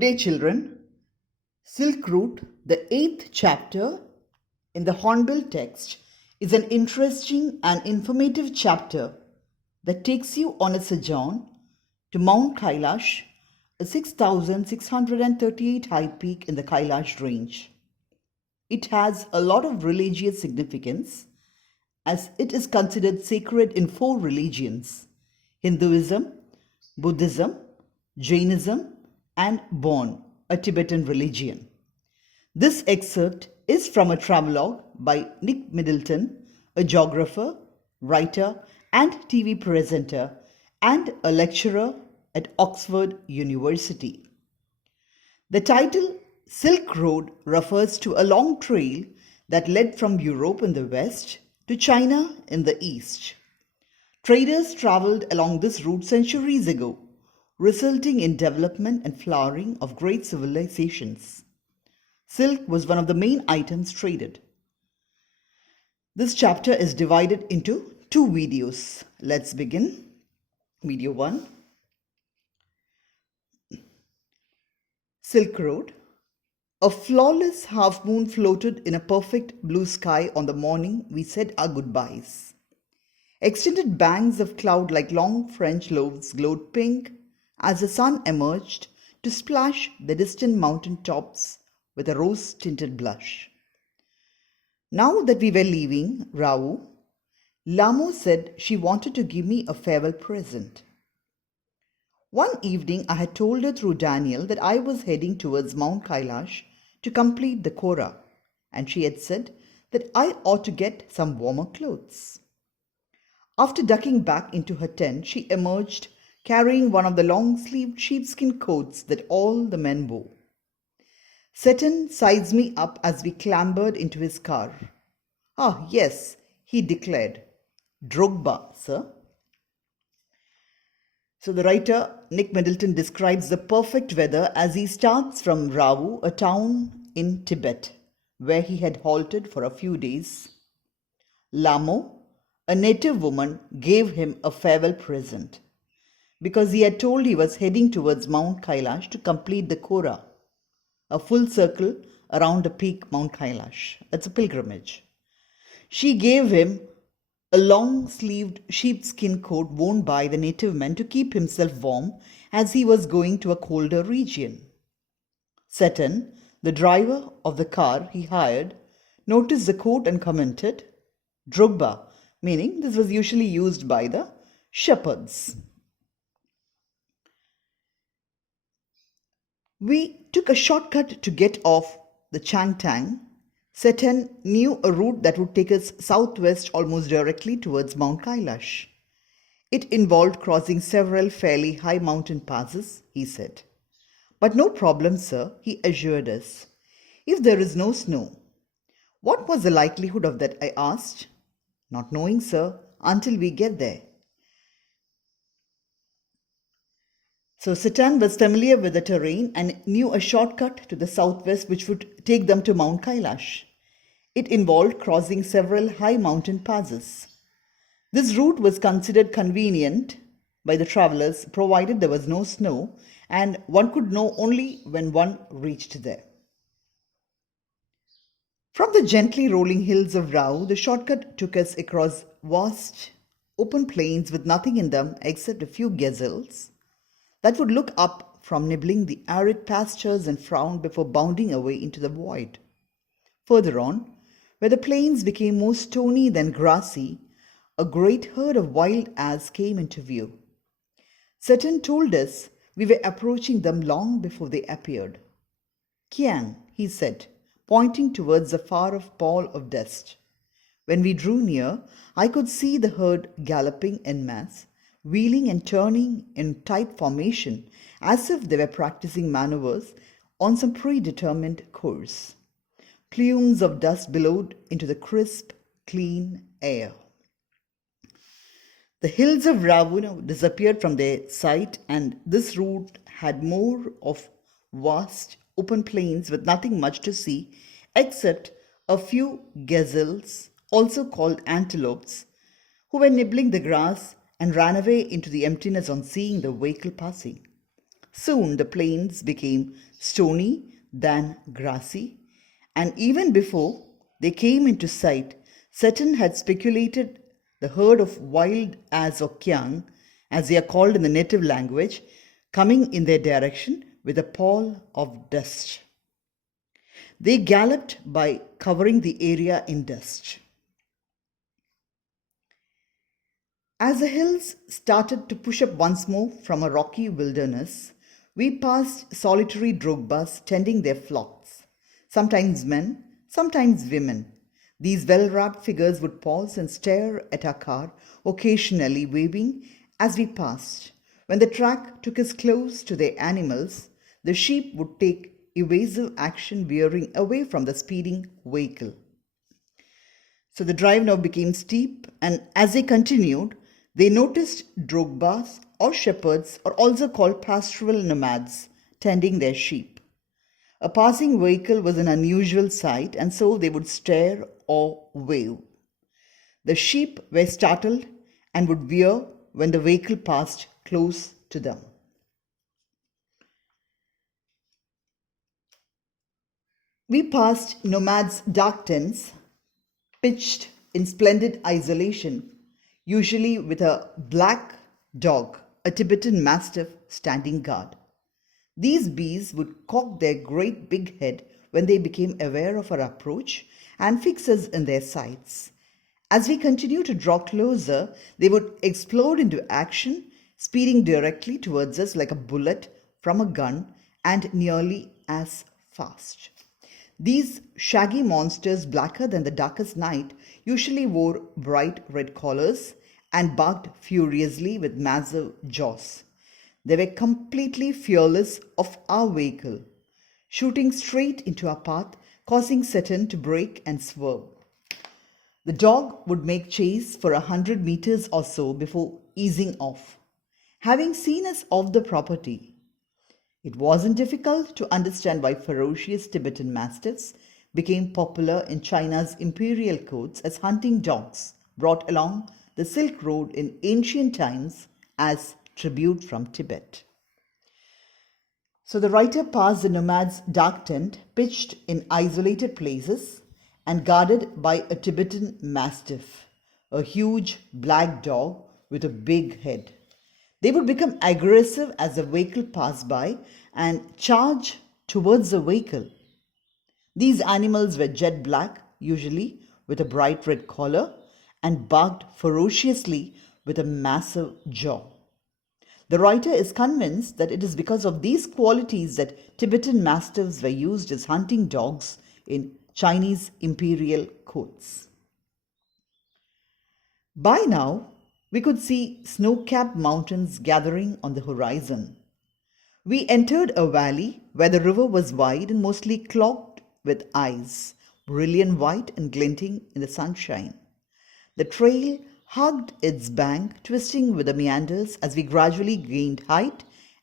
Good day, children. Silk Route, the 8th chapter in the Hornbill text, is an interesting and informative chapter that takes you on a sojourn to Mount Kailash, a 6,638 high peak in the Kailash range. It has a lot of religious significance as it is considered sacred in 4 religions: Hinduism, Buddhism, Jainism, and Bon, a Tibetan religion. This excerpt is from a travelogue by Nick Middleton, a geographer, writer, and TV presenter, and a lecturer at Oxford University. The title Silk Road refers to a long trail that led from Europe in the west to China in the east. Traders traveled along this route centuries ago, resulting in development and flowering of great civilizations. Silk was one of the main items traded. This chapter is divided into 2 videos. Let's begin. Video 1. Silk Road. A flawless half moon floated in a perfect blue sky on the morning we said our goodbyes. Extended banks of cloud like long French loaves glowed pink as the sun emerged to splash the distant mountain tops with a rose-tinted blush. Now that we were leaving Rao, Lamo said she wanted to give me a farewell present. One evening I had told her through Daniel that I was heading towards Mount Kailash to complete the Kora, and she had said that I ought to get some warmer clothes. After ducking back into her tent, she emerged carrying one of the long-sleeved sheepskin coats that all the men wore. Seton sized me up as we clambered into his car. "Ah, yes," he declared. "Drogba, sir." So the writer Nick Middleton describes the perfect weather as he starts from Rao, a town in Tibet, where he had halted for a few days. Lamo, a native woman, gave him a farewell present because he had told he was heading towards Mount Kailash to complete the Kora, a full circle around the peak Mount Kailash. That's a pilgrimage. She gave him a long-sleeved sheepskin coat worn by the native men to keep himself warm as he was going to a colder region. Seton, the driver of the car he hired, noticed the coat and commented, "Drogba," meaning this was usually used by the shepherds. We took a shortcut to get off the Changtang. Seton knew a route that would take us southwest almost directly towards Mount Kailash. It involved crossing several fairly high mountain passes, he said. "But no problem, sir," he assured us, "if there is no snow." "What was the likelihood of that?" I asked. "Not knowing, sir, until we get there." So Seton was familiar with the terrain and knew a shortcut to the southwest which would take them to Mount Kailash. It involved crossing several high mountain passes. This route was considered convenient by the travelers provided there was no snow, and one could know only when one reached there. From the gently rolling hills of Rao, the shortcut took us across vast open plains with nothing in them except a few gazelles that would look up from nibbling the arid pastures and frown before bounding away into the void. Further on, where the plains became more stony than grassy, a great herd of wild ass came into view. Seton told us we were approaching them long before they appeared. "Kiang," he said, pointing towards the far-off pall of dust. When we drew near, I could see the herd galloping en masse, wheeling and turning in tight formation as if they were practicing maneuvers on some predetermined course. Plumes of dust billowed into the crisp, clean air. The hills of Ravuna disappeared from their sight, and this route had more of vast open plains with nothing much to see except a few gazelles, also called antelopes, who were nibbling the grass and ran away into the emptiness on seeing the vehicle passing. Soon the plains became stony, then grassy, and even before they came into sight, Saturn had speculated the herd of wild ass or kyang, as they are called in the native language, coming in their direction with a pall of dust. They galloped by covering the area in dust. As the hills started to push up once more from a rocky wilderness, we passed solitary drogbas tending their flocks, sometimes men, sometimes women. These well-wrapped figures would pause and stare at our car, occasionally waving as we passed. When the track took us close to their animals, the sheep would take evasive action, veering away from the speeding vehicle. So the drive now became steep, and as they continued, they noticed drogbas or shepherds, or also called pastoral nomads, tending their sheep. A passing vehicle was an unusual sight, and so they would stare or wave. The sheep were startled and would veer when the vehicle passed close to them. We passed nomads' dark tents, pitched in splendid isolation, usually with a black dog, a Tibetan Mastiff, standing guard. These beasts would cock their great big head when they became aware of our approach and fix us in their sights. As we continued to draw closer, they would explode into action, speeding directly towards us like a bullet from a gun and nearly as fast. These shaggy monsters, blacker than the darkest night, usually wore bright red collars and barked furiously with massive jaws. They were completely fearless of our vehicle, shooting straight into our path, causing Saturn to brake and swerve. The dog would make chase for 100 meters or so before easing off. Having seen us off the property, it wasn't difficult to understand why ferocious Tibetan Mastiffs became popular in China's imperial courts as hunting dogs brought along the Silk Road in ancient times as tribute from Tibet. So the writer passed the nomad's dark tent, pitched in isolated places and guarded by a Tibetan Mastiff, a huge black dog with a big head. They would become aggressive as the vehicle passed by and charge towards the vehicle. These animals were jet black, usually with a bright red collar, and barked ferociously with a massive jaw. The writer is convinced that it is because of these qualities that Tibetan Mastiffs were used as hunting dogs in Chinese imperial courts. By now, we could see snow-capped mountains gathering on the horizon. We entered a valley where the river was wide and mostly clogged with ice, brilliant white and glinting in the sunshine. The trail hugged its bank, twisting with the meanders as we gradually gained height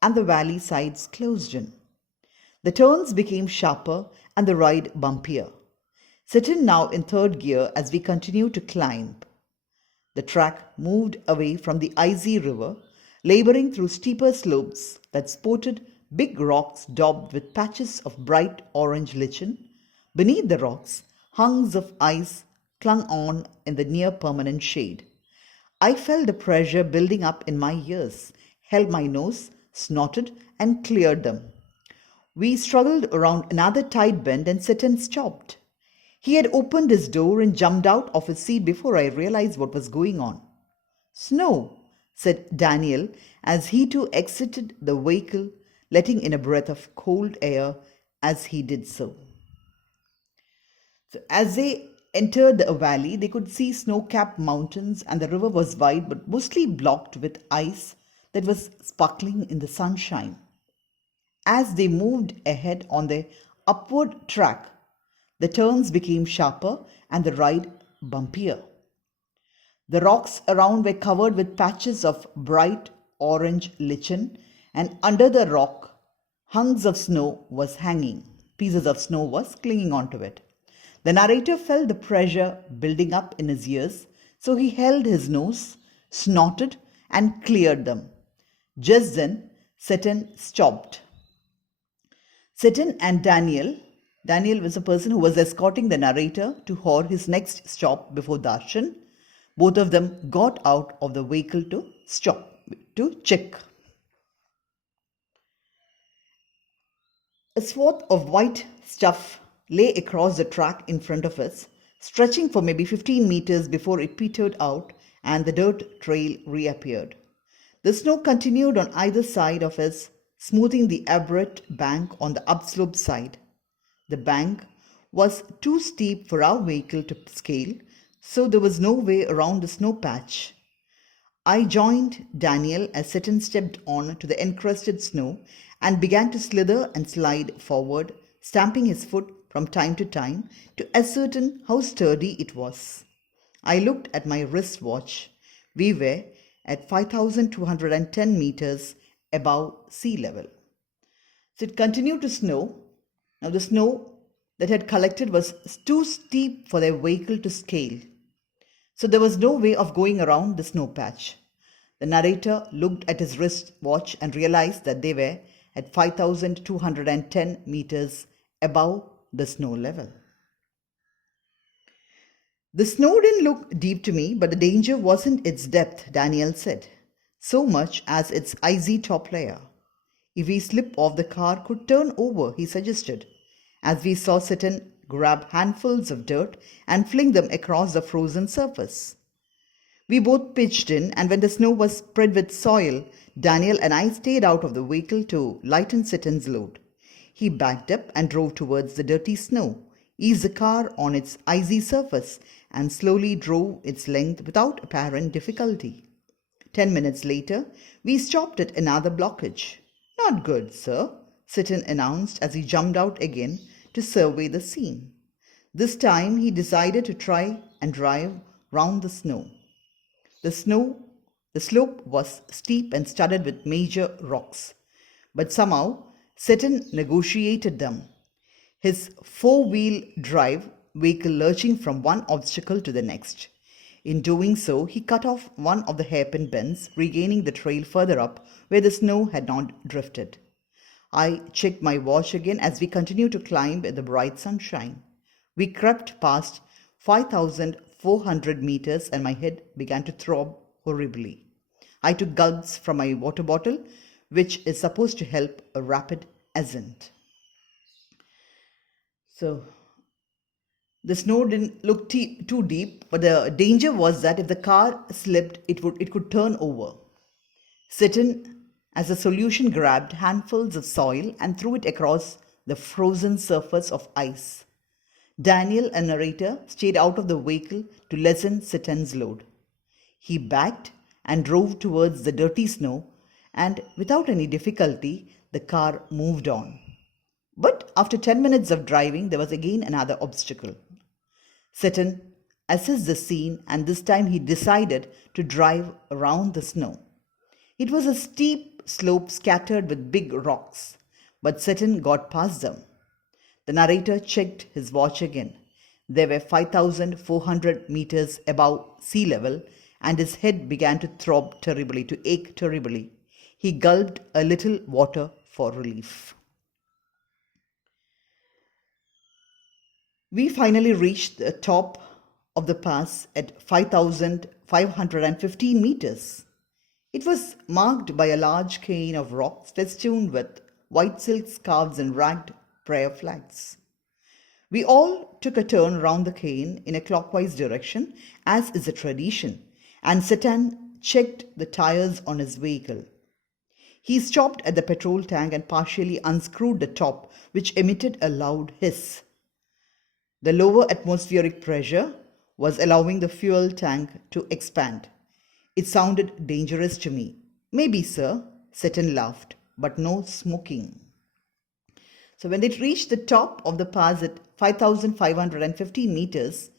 and the valley sides closed in. The turns became sharper and the ride bumpier. Sitting now in third gear as we continued to climb. The track moved away from the icy river, laboring through steeper slopes that sported big rocks daubed with patches of bright orange lichen. Beneath the rocks, hunks of ice clung on in the near-permanent shade. I felt the pressure building up in my ears, held my nose, snorted, and cleared them. We struggled around another tight bend and Saturn stopped. He had opened his door and jumped out of his seat before I realized what was going on. "Snow," said Daniel as he too exited the vehicle, letting in a breath of cold air as he did so. As they entered the valley, they could see snow-capped mountains, and the river was wide but mostly blocked with ice that was sparkling in the sunshine. As they moved ahead on their upward track, the turns became sharper and the ride bumpier. The rocks around were covered with patches of bright orange lichen, and under the rock, hunks of snow was hanging. Pieces of snow was clinging onto it. The narrator felt the pressure building up in his ears, so he held his nose, snorted, and cleared them. Just then, Seton stopped. Seton and Daniel was a person who was escorting the narrator to his next stop before darshan. Both of them got out of the vehicle to check. A swath of white stuff lay across the track in front of us, stretching for maybe 15 meters before it petered out and the dirt trail reappeared. The snow continued on either side of us, smoothing the abrupt bank on the upslope side. The bank was too steep for our vehicle to scale, so there was no way around the snow patch. I joined Daniel as Seton stepped on to the encrusted snow and began to slither and slide forward, stamping his foot from time to ascertain how sturdy it was. I looked at my wristwatch. We were at 5,210 meters above sea level. So it continued to snow. Now the snow that had collected was too steep for their vehicle to scale. So there was no way of going around the snow patch. The narrator looked at his wristwatch and realized that they were at 5,210 meters above the snow level. The snow didn't look deep to me, but the danger wasn't its depth, Daniel said, so much as its icy top layer. If we slip off, the car could turn over, he suggested, as we saw Seton grab handfuls of dirt and fling them across the frozen surface. We both pitched in, and when the snow was spread with soil, Daniel and I stayed out of the vehicle to lighten Seton's load. He backed up and drove towards the dirty snow, eased the car on its icy surface, and slowly drove its length without apparent difficulty. 10 minutes later, we stopped at another blockage. Not good, sir, Seton announced as he jumped out again to survey the scene. This time he decided to try and drive round the snow. The slope was steep and studded with major rocks, but somehow Seton negotiated them. His four-wheel drive vehicle lurching from one obstacle to the next. In doing so, he cut off one of the hairpin bends, regaining the trail further up where the snow had not drifted. I checked my watch again as we continued to climb in the bright sunshine. We crept past 5,400 meters and my head began to throb horribly. I took gulps from my water bottle, which is supposed to help a rapid ascent. So, the snow didn't look too deep, but the danger was that if the car slipped, it could turn over. Seton, as a solution, grabbed handfuls of soil and threw it across the frozen surface of ice. Daniel, a narrator, stayed out of the vehicle to lessen Seton's load. He backed and drove towards the dirty snow, and without any difficulty, the car moved on. But after 10 minutes of driving, there was again another obstacle. Seton assessed the scene, and this time he decided to drive around the snow. It was a steep slope scattered with big rocks, but Seton got past them. The narrator checked his watch again. They were 5,400 meters above sea level, and his head began to ache terribly. He gulped a little water for relief. We finally reached the top of the pass at 5,515 meters. It was marked by a large cane of rocks festooned with white silk scarves and ragged prayer flags. We all took a turn round the cane in a clockwise direction, as is a tradition, and Seton checked the tires on his vehicle. He stopped at the petrol tank and partially unscrewed the top, which emitted a loud hiss. The lower atmospheric pressure was allowing the fuel tank to expand. It sounded dangerous to me. Maybe, sir, Seton laughed, but no smoking. So when they reached the top of the pass at 5,515 meters,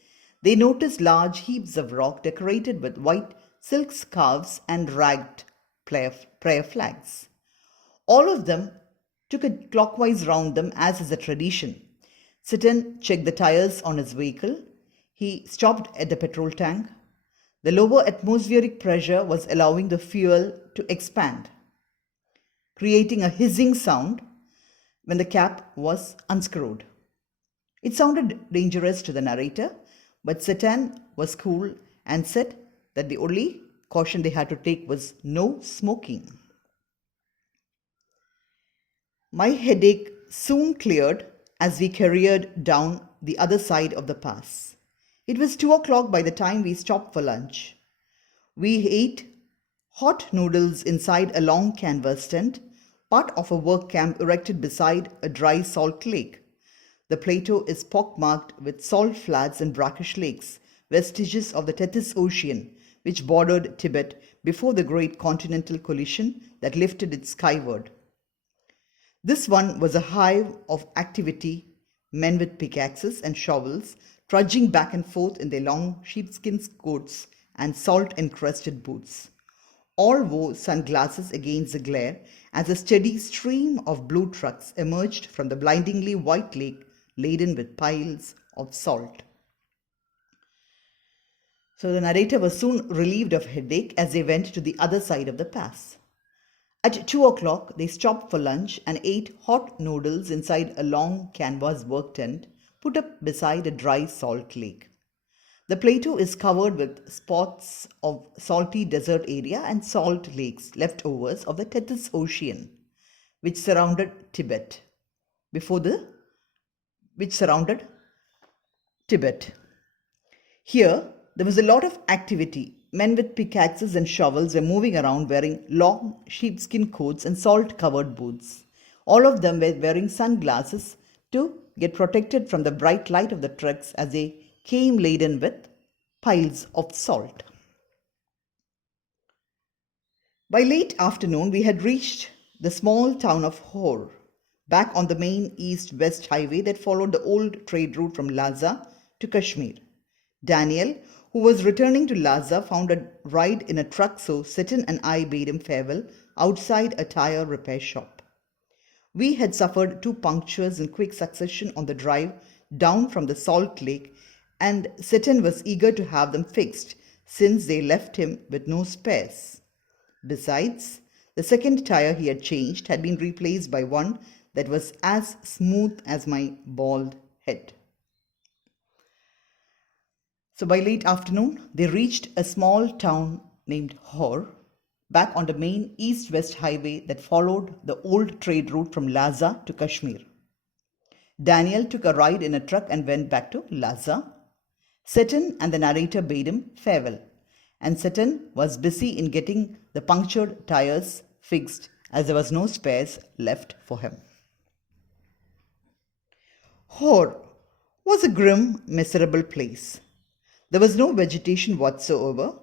they noticed large heaps of rock decorated with white silk scarves and ragged prayer flags. All of them took a clockwise round them, as is a tradition. Seton checked the tires on his vehicle. He stopped at the petrol tank. The lower atmospheric pressure was allowing the fuel to expand. creating a hissing sound when the cap was unscrewed. It sounded dangerous to the narrator, but Satan was cool and said that the only caution they had to take was no smoking. My headache soon cleared as we careered down the other side of the pass. It was 2 o'clock by the time we stopped for lunch. We ate hot noodles inside a long canvas tent, part of a work camp erected beside a dry salt lake. The plateau is pockmarked with salt flats and brackish lakes, vestiges of the Tethys Ocean, which bordered Tibet before the great continental collision that lifted it skyward. This one was a hive of activity, men with pickaxes and shovels trudging back and forth in their long sheepskin coats and salt-encrusted boots. All wore sunglasses against the glare as a steady stream of blue trucks emerged from the blindingly white lake laden with piles of salt. So the narrator was soon relieved of headache as they went to the other side of the pass. At 2 o'clock, they stopped for lunch and ate hot noodles inside a long canvas work tent put up beside a dry salt lake. The plateau is covered with spots of salty desert area and salt lakes, leftovers of the Tethys Ocean, which surrounded Tibet. Here, there was a lot of activity. Men with pickaxes and shovels were moving around wearing long sheepskin coats and salt-covered boots. All of them were wearing sunglasses to get protected from the bright light of the trucks as they came laden with piles of salt. By late afternoon, we had reached the small town of Hor, back on the main east-west highway that followed the old trade route from Lhasa to Kashmir. Daniel, who was returning to Lhasa, found a ride in a truck, so Seton and I bade him farewell outside a tire repair shop. We had suffered 2 punctures in quick succession on the drive down from the salt lake, and Seton was eager to have them fixed since they left him with no spares. Besides, the second tire he had changed had been replaced by one that was as smooth as my bald head. So by late afternoon, they reached a small town named Hor, back on the main east-west highway that followed the old trade route from Lhasa to Kashmir. Daniel took a ride in a truck and went back to Lhasa. Seton and the narrator bade him farewell, and Seton was busy in getting the punctured tires fixed as there was no spares left for him. Hor was a grim, miserable place. There was no vegetation whatsoever,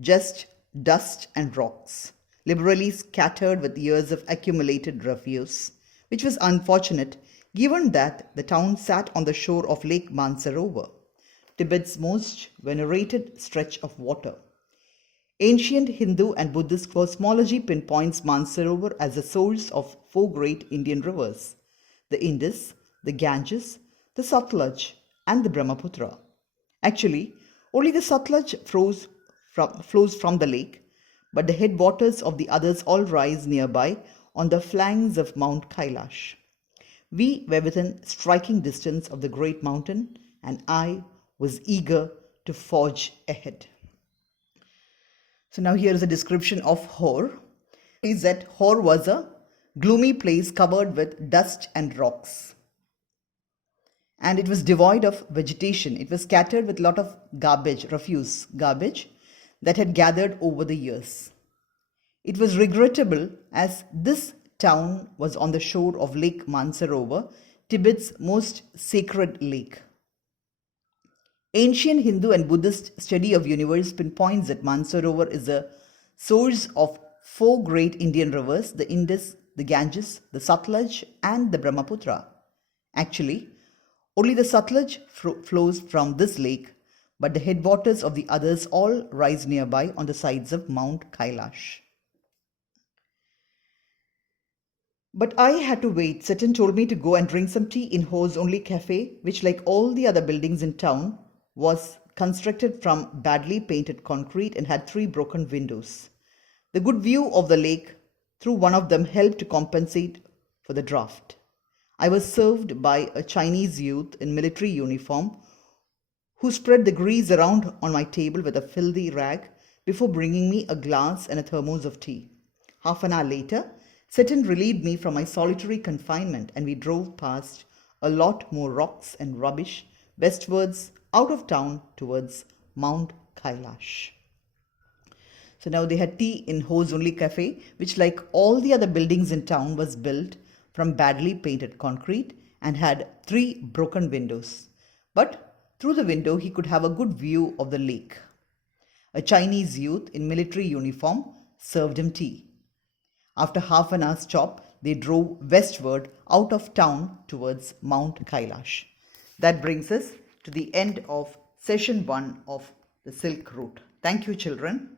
just dust and rocks, liberally scattered with years of accumulated refuse, which was unfortunate given that the town sat on the shore of Lake Mansarovar, Tibet's most venerated stretch of water. Ancient Hindu and Buddhist cosmology pinpoints Mansarovar as the source of 4 great Indian rivers: the Indus, the Ganges, the Satluj, and the Brahmaputra. Actually, only the Satluj flows from the lake, but the headwaters of the others all rise nearby on the flanks of Mount Kailash. We were within striking distance of the great mountain, and I was eager to forge ahead. So now here is a description of Hor. It says that Hor was a gloomy place covered with dust and rocks. And it was devoid of vegetation. It was scattered with a lot of garbage that had gathered over the years. It was regrettable as this town was on the shore of Lake Mansarovar, Tibet's most sacred lake. Ancient Hindu and Buddhist study of universe pinpoints that Mansarovar is a source of 4 great Indian rivers: the Indus, the Ganges, the Satluj, and the Brahmaputra. Actually, only the Satluj flows from this lake, but the headwaters of the others all rise nearby on the sides of Mount Kailash. But I had to wait. Seton told me to go and drink some tea in Ho's only cafe, which, like all the other buildings in town, was constructed from badly painted concrete and had 3 broken windows. The good view of the lake through one of them helped to compensate for the draft. I was served by a Chinese youth in military uniform who spread the grease around on my table with a filthy rag before bringing me a glass and a thermos of tea. Half an hour later, Seton relieved me from my solitary confinement and we drove past a lot more rocks and rubbish westwards out of town towards Mount Kailash. So now they had tea in Hose Only Cafe, which, like all the other buildings in town, was built from badly painted concrete and had 3 broken windows. But through the window, he could have a good view of the lake. A Chinese youth in military uniform served him tea. After half an hour's stop, they drove westward out of town towards Mount Kailash. That brings us to the end of session 1 of the Silk Route. Thank you, children.